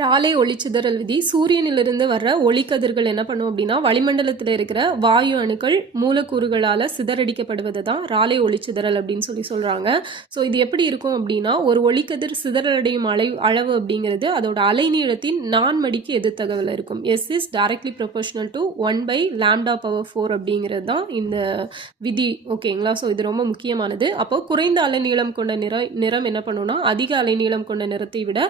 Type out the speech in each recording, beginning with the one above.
ராலே ஒளிச்சிதறல் விதி. சூரியனிலிருந்து வர்ற ஒளிக்கதிர்கள் என்ன பண்ணும் அப்படின்னா வளிமண்டலத்தில் இருக்கிற வாயு அணுக்கள் மூலக்கூறுகளால் சிதறடிக்கப்படுவது தான் ராலே ஒளிச்சிதறல் அப்படின்னு சொல்லி சொல்கிறாங்க ஸோ இது எப்படி இருக்கும் அப்படின்னா ஒரு ஒளிக்கதிர் சிதறலடையும் அளவு அளவு அப்படிங்கிறது அதோட அலைநீளத்தின் நான் மடிக்கு எதிர் தகவல் இருக்கும். S is directly proportional to one by lambda power four அப்படிங்கிறது தான் இந்த விதி. ஓகேங்களா ஸோ இது ரொம்ப முக்கியமானது. அப்போ குறைந்த அலைநீளம் கொண்ட நிற நிறம் என்ன பண்ணுன்னா அதிக அலைநீளம் கொண்ட நிறத்தை விட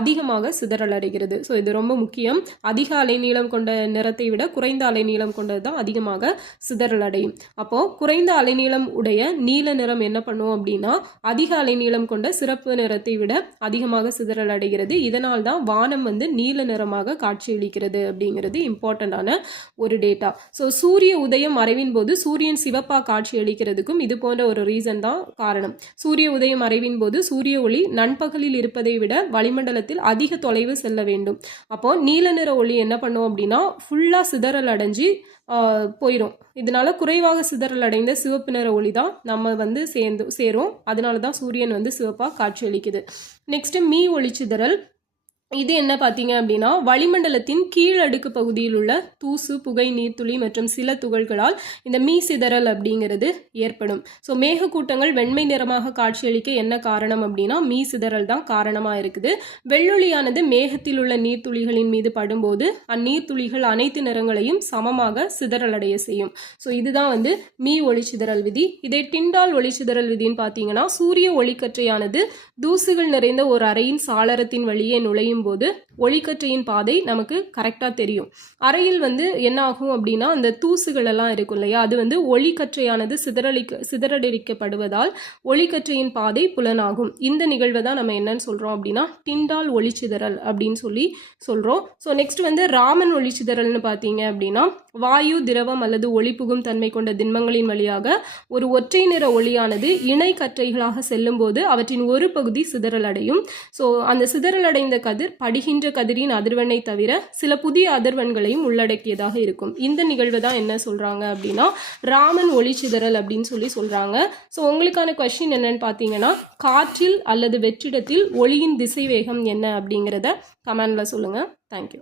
அதிகமாக சிதறல் அடைகிறது. ஸோ இது ரொம்ப முக்கியம். அதிக அலைநீளம் கொண்ட நிறத்தை விட குறைந்த அலைநீளம் கொண்டது தான் அதிகமாக சிதறல் அடையும். அப்போ குறைந்த அலைநீளம் உடைய நீல நிறம் என்ன பண்ணும் அப்படின்னா அதிக அலைநீளம் கொண்ட சிறப்பு நிறத்தை விட அதிகமாக சிதறல் அடைகிறது. இதனால் தான் வானம் வந்து நீல நிறமாக காட்சியளிக்கிறது அப்படிங்கிறது இம்பார்ட்டண்ட்டான ஒரு டேட்டா ஸோ சூரிய உதயம் மறைவின் போது சூரியன் சிவப்பா காட்சி அளிக்கிறதுக்கும் இது போன்ற ஒரு ரீசன் தான் காரணம். சூரிய உதயம் மறைவின் போது சூரிய ஒளி நண்பகலில் இருப்பதை விட வளிமண்டலத்தில் அதிக தொலைவு செல்ல வேண்டும். அப்போ நீல நிற ஒளி என்ன பண்ணும் அப்படின்னா ஃபுல்லாக சிதறல் அடைஞ்சு போயிடும் இதனால குறைவாக சிதறல் அடைந்த சிவப்பு நிற ஒளி தான் நம்ம வந்து சேர்ந்து சேரும். அதனால தான் சூரியன் வந்து சிவப்பாக காட்சியளிக்குது நெக்ஸ்ட் மீ ஒளி சிதறல். இது என்ன பார்த்தீங்க அப்படின்னா வளிமண்டலத்தின் கீழ் அடுக்கு பகுதியில் உள்ள தூசு புகை நீர்த்துளி மற்றும் சில துகள்களால் இந்த மீ சிதறல் அப்படிங்கிறது ஏற்படும். ஸோ மேகக்கூட்டங்கள் வெண்மை நிறமாக காட்சியளிக்க என்ன காரணம் அப்படின்னா மீ சிதறல் தான் காரணமாக இருக்குது. வெள்ளொளியானது மேகத்தில் உள்ள நீர்த்துளிகளின் மீது படும்போது அந்நீர்த்துளிகள் அனைத்து நிறங்களையும் சமமாக சிதறலடைய செய்யும். ஸோ இதுதான் வந்து மீ ஒளிச்சிதறல் விதி. இதே டிண்டால் ஒளிச்சிதறல் விதின்னு பார்த்தீங்கன்னா சூரிய ஒளிக்கற்றையானது தூசுகள் நிறைந்த ஒரு அறையின் சாளரத்தின் வழியே நுழையும் போது ஒளிக்கற்றையின் பாதை நமக்கு கரெக்டாக தெரியும். அறையில் வந்து என்ன ஆகும் அப்படின்னா அந்த தூசுகள் எல்லாம் இருக்கும் இல்லையா? அது வந்து ஒளிக்கற்றையானது சிதறலிக்க சிதறடிக்கப்படுவதால் ஒளிக்கற்றையின் பாதை புலனாகும். இந்த நிகழ்வை தான் நம்ம என்னன்னு சொல்கிறோம் அப்படின்னா டிண்டால் ஒளிச்சிதறல் அப்படின்னு சொல்லி சொல்கிறோம் ஸோ நெக்ஸ்ட் வந்து ராமன் ஒளிச்சிதறல்னு பார்த்தீங்க அப்படின்னா வாயு திரவம் அல்லது ஒளி புகும் தன்மை கொண்ட திண்மங்களின் வழியாக ஒரு ஒற்றை நிற ஒளியானது இணை கற்றைகளாக செல்லும்போது அவற்றின் ஒரு பகுதி சிதறல் அடையும். ஸோ அந்த சிதறல் அடைந்த கதிர் படுகின்ற கதிரின் அதிர்வெண்ணை தவிர சில புதிய அதிர்வெண்களையும் உள்ளடக்கியதாக இருக்கும். இந்த நிகழ்வு தான் என்ன சொல்கிறாங்க அப்படின்னா ராமன் ஒளி சிதறல் அப்படின்னு சொல்லி சொல்கிறாங்க ஸோ உங்களுக்கான கொஷின் என்னன்னு பார்த்தீங்கன்னா காற்றில் அல்லது வெற்றிடத்தில் ஒளியின் திசை வேகம் என்ன அப்படிங்கிறத கமெண்டில் சொல்லுங்கள் தேங்க்யூ